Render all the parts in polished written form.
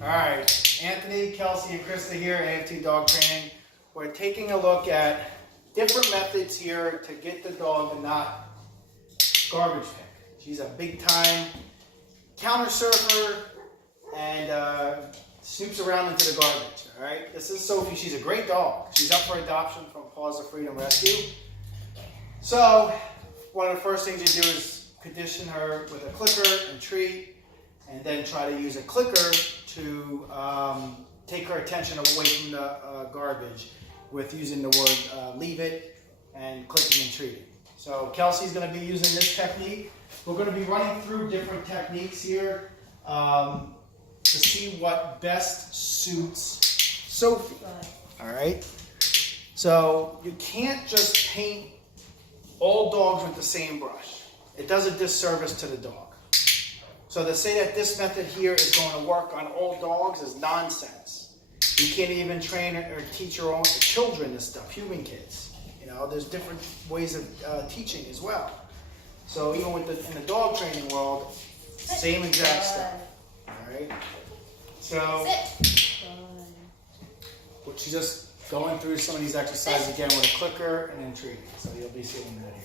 All right, Anthony, Kelsey, and Krista here, AFT Dog Training. We're taking a look at different methods here to get the dog to not garbage pick. She's a big time counter surfer and snoops around into the garbage. All right, this is Sophie. She's a great dog. She's up for adoption from Paws of Freedom Rescue. So one of the first things you do is condition her with a clicker and treat, and then try to use a clicker to take her attention away from the garbage with using the word leave it and clicking and treating. So Kelsey's going to be using this technique. We're going to be running through different techniques here to see what best suits Sophie. All right. So you can't just paint all dogs with the same brush. It does a disservice to the dog. So to say that this method here is going to work on all dogs is nonsense. You can't even train or teach your own children this stuff, human kids. You know, there's different ways of teaching as well. So even with in the dog training world, same exact stuff. All right. So she's just going through some of these exercises again with a clicker and then treating. So you'll be seeing that here.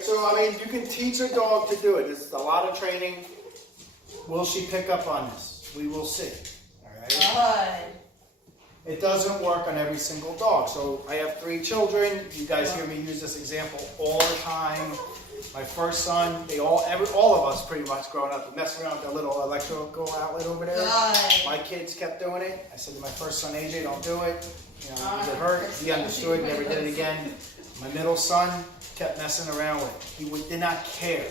So, I mean, you can teach a dog to do it. It's a lot of training. Will she pick up on this? We will see. All right? It doesn't work on every single dog. So I have 3 children. You guys hear me use this example all the time. My first son, all of us pretty much growing up, messing around with that little electrical outlet over there. My kids kept doing it. I said to my first son, AJ, don't do it. You know, it hurt. He understood, never did it again. My middle son kept messing around with it. He did not care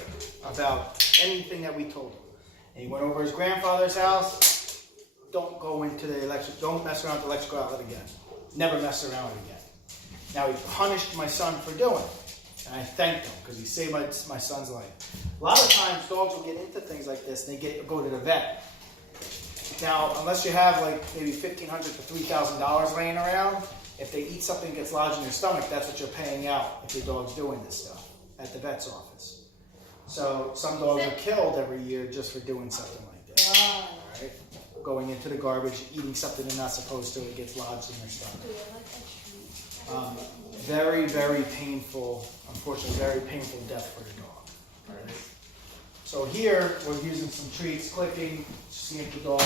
about anything that we told him. And he went over his grandfather's house. Don't go into the don't mess around with the electrical outlet again. Never mess around with it again. Now he punished my son for doing it. And I thanked him because he saved my son's life. A lot of times dogs will get into things like this and they go to the vet. Now, unless you have like maybe $1,500 to $3,000 laying around, if they eat something that gets lodged in your stomach, that's what you're paying out if your dog's doing this stuff at the vet's office. So some dogs are killed every year just for doing something like this. All right? Going into the garbage, eating something they're not supposed to, it gets lodged in their stomach. Very, very painful, unfortunately, very painful death for the dog. All right? So here, we're using some treats, clicking, seeing if the dog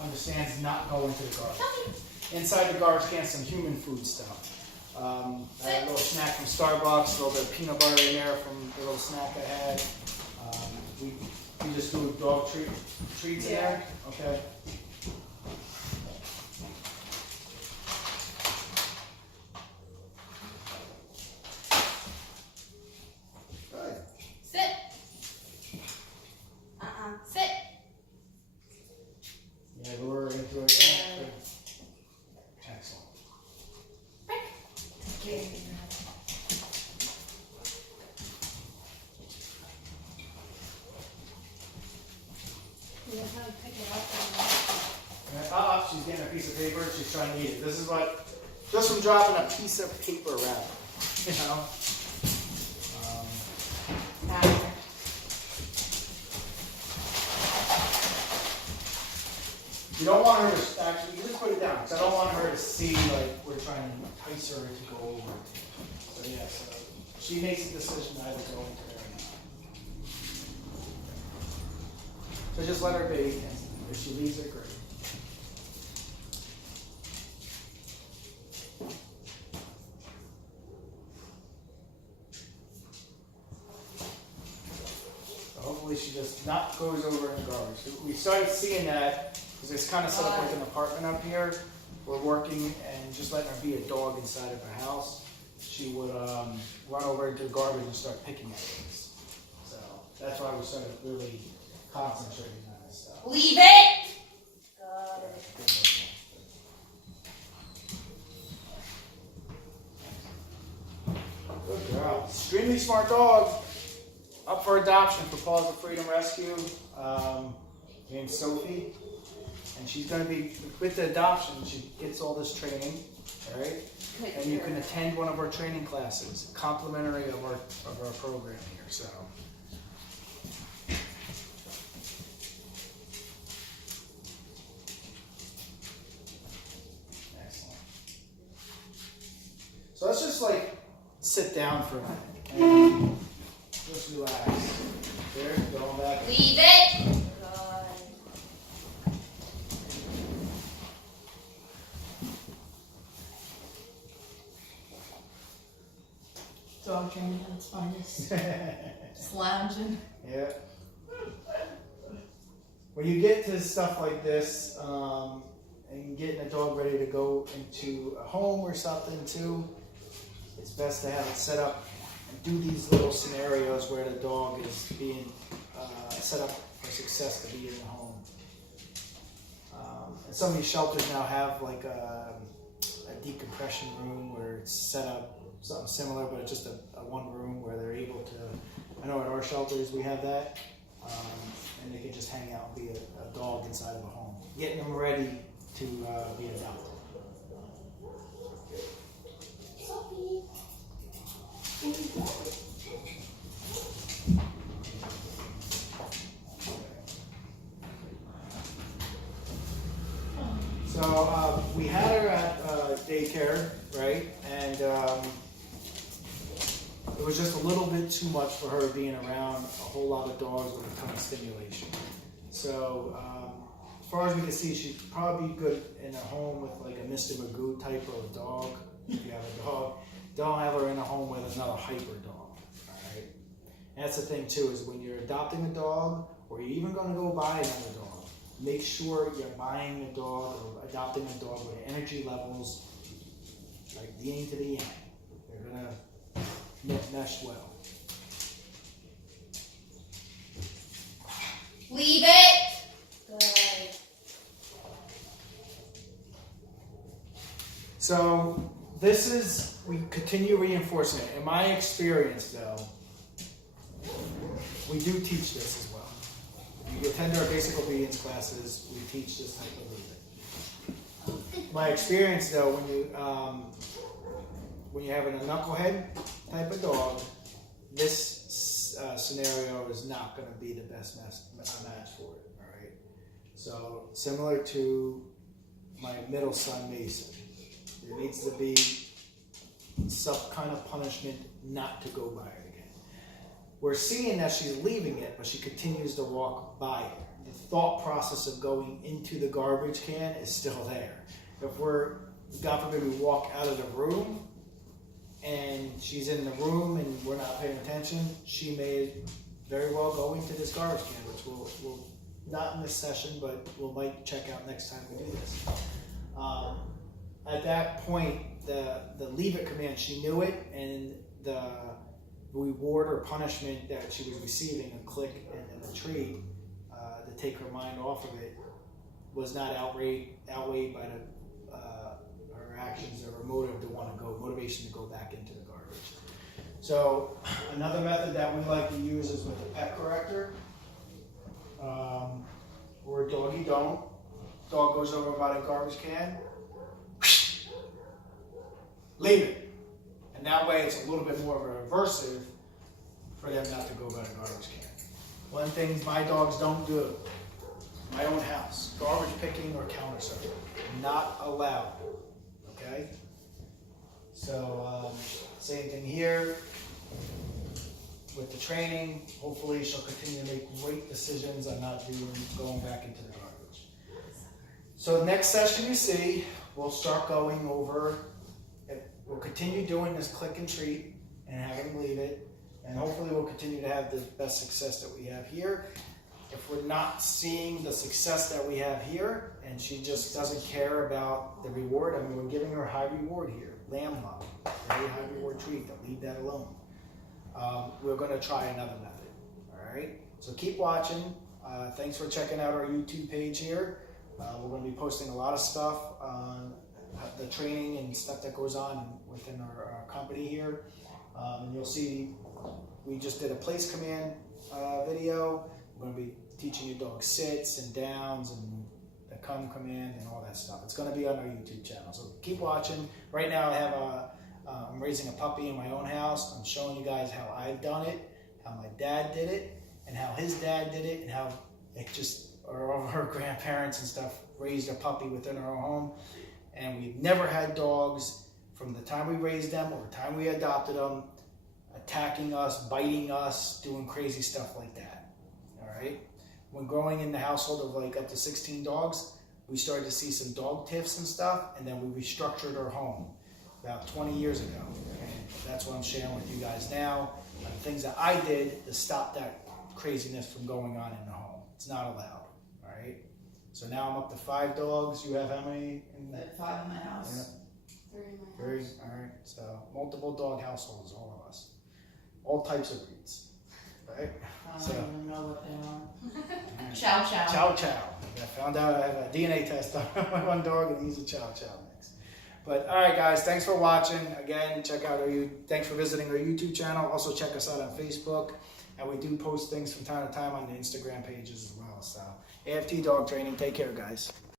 understands not going to the garbage. Inside the garbage can, some human food stuff. I had a little snack from Starbucks, a little bit of peanut butter in there from the little snack I had. We just do dog treats in there, okay? Good. Sit. Sit. Yeah, lure her into it. Excellent. She's getting a piece of paper. She's trying to eat it. This is what, just from dropping a piece of paper around, you know. You don't want her to actually, you just put it down, because I don't want her to see like we're trying to entice her to go over. So yeah, so she makes a decision either go into there or not. So just let her be, and if she leaves it, great. So hopefully she just not goes over in the garbage. We started seeing that. Because it's kind of set up like an apartment up here. We're working and just letting her be a dog inside of her house. She would run over into the garbage and start picking at things. So that's why we started really concentrating on this stuff. Leave it! Good girl. extremely smart dog, up for adoption for Paws of Freedom Rescue, named Sophie. And she's going to be, with the adoption, she gets all this training, all right? And you can attend one of our training classes, complimentary of our program here, so. Excellent. So let's just like sit down for a minute and just relax. There, going back. Leave it. Good. Dog training at its finest. Just lounging. Yeah. When you get to stuff like this, and getting a dog ready to go into a home or something too, it's best to have it set up and do these little scenarios where the dog is being set up for success to be in the home. And some of these shelters now have like a decompression room where it's set up something similar, but it's just a one room where they're able to, I know at our shelters we have that, and they can just hang out and be a dog inside of a home, getting them ready to be adopted. So we had her at daycare, right? And it was just a little bit too much for her being around a whole lot of dogs with a ton of stimulation. So as far as we can see, she'd probably be good in a home with like a Mr. Magoo type of dog. If you have a dog, don't have her in a home with another hyper dog. All right. And that's the thing too, is when you're adopting a dog, or you're even going to go buy another dog, make sure you're buying a dog or adopting a dog with energy levels like the yin to the yang. They're gonna mesh well. Leave it. Good. So this is, we continue reinforcing it. In my experience though, we do teach this as well. If you attend our basic obedience classes, we teach this type of movement. My experience though, when you're having a knucklehead type of dog, this scenario is not going to be the best match for it. All right. So similar to my middle son Mason, there needs to be some kind of punishment not to go by it again. We're seeing that she's leaving it, but she continues to walk by it. The thought process of going into the garbage can is still there. If we're, God forbid, we walk out of the room and she's in the room and we're not paying attention, she may very well go into this garbage can, which we'll not in this session, but we might check out next time we do this. At that point, the leave it command, she knew it, and the reward or punishment that she was receiving, a click and a treat, to take her mind off of it, was not outweighed by her actions or her motive to want to go, motivation to go back into the garbage. So another method that we like to use is with the pet corrector, or doggy don't. Dog goes over by the garbage can, leave it. And that way it's a little bit more of a aversive for them not to go by the garbage can. One thing my dogs don't do, my own house, garbage picking or counter serving, not allowed, okay? So same thing here with the training. Hopefully she'll continue to make great decisions on not going back into the garbage. So next session you see, we'll start going over, we'll continue doing this click and treat and having them leave it. And hopefully we'll continue to have the best success that we have here. If we're not seeing the success that we have here, and she just doesn't care about the reward, I mean, we're giving her a high reward here. Lamb love, very high reward treat, but leave that alone. We're going to try another method, all right? So keep watching. Thanks for checking out our YouTube page here. We're going to be posting a lot of stuff on the training and stuff that goes on within our company here. And you'll see we just did a place command video. We're going to be teaching your dog sits and downs and the come command and all that stuff. It's going to be on our YouTube channel, so keep watching. Right now I have I'm raising a puppy in my own house. I'm showing you guys how I've done it, how my dad did it, and how his dad did it, and how it just, or all of her grandparents and stuff raised a puppy within our own home. And we've never had dogs from the time we raised them or the time we adopted them attacking us, biting us, doing crazy stuff like that. All right. When growing in the household of like up to 16 dogs, we started to see some dog tiffs and stuff, and then we restructured our home about 20 years ago. And that's what I'm sharing with you guys now. Things that I did to stop that craziness from going on in the home. It's not allowed. All right. So now I'm up to 5 dogs. You have how many? I have 5 in my house. Three in my Very, house. all right. So multiple dog households, all of us, all types of breeds. Right. I So- don't even know what they are. All right. Chow chow. Chow Chow. I found out I have a DNA test on my one dog, and he's a Chow Chow mix. But all right, guys, thanks for watching. Again, check out thanks for visiting our YouTube channel. Also, check us out on Facebook, and we do post things from time to time on the Instagram pages as well. So, AFT Dog Training. Take care, guys.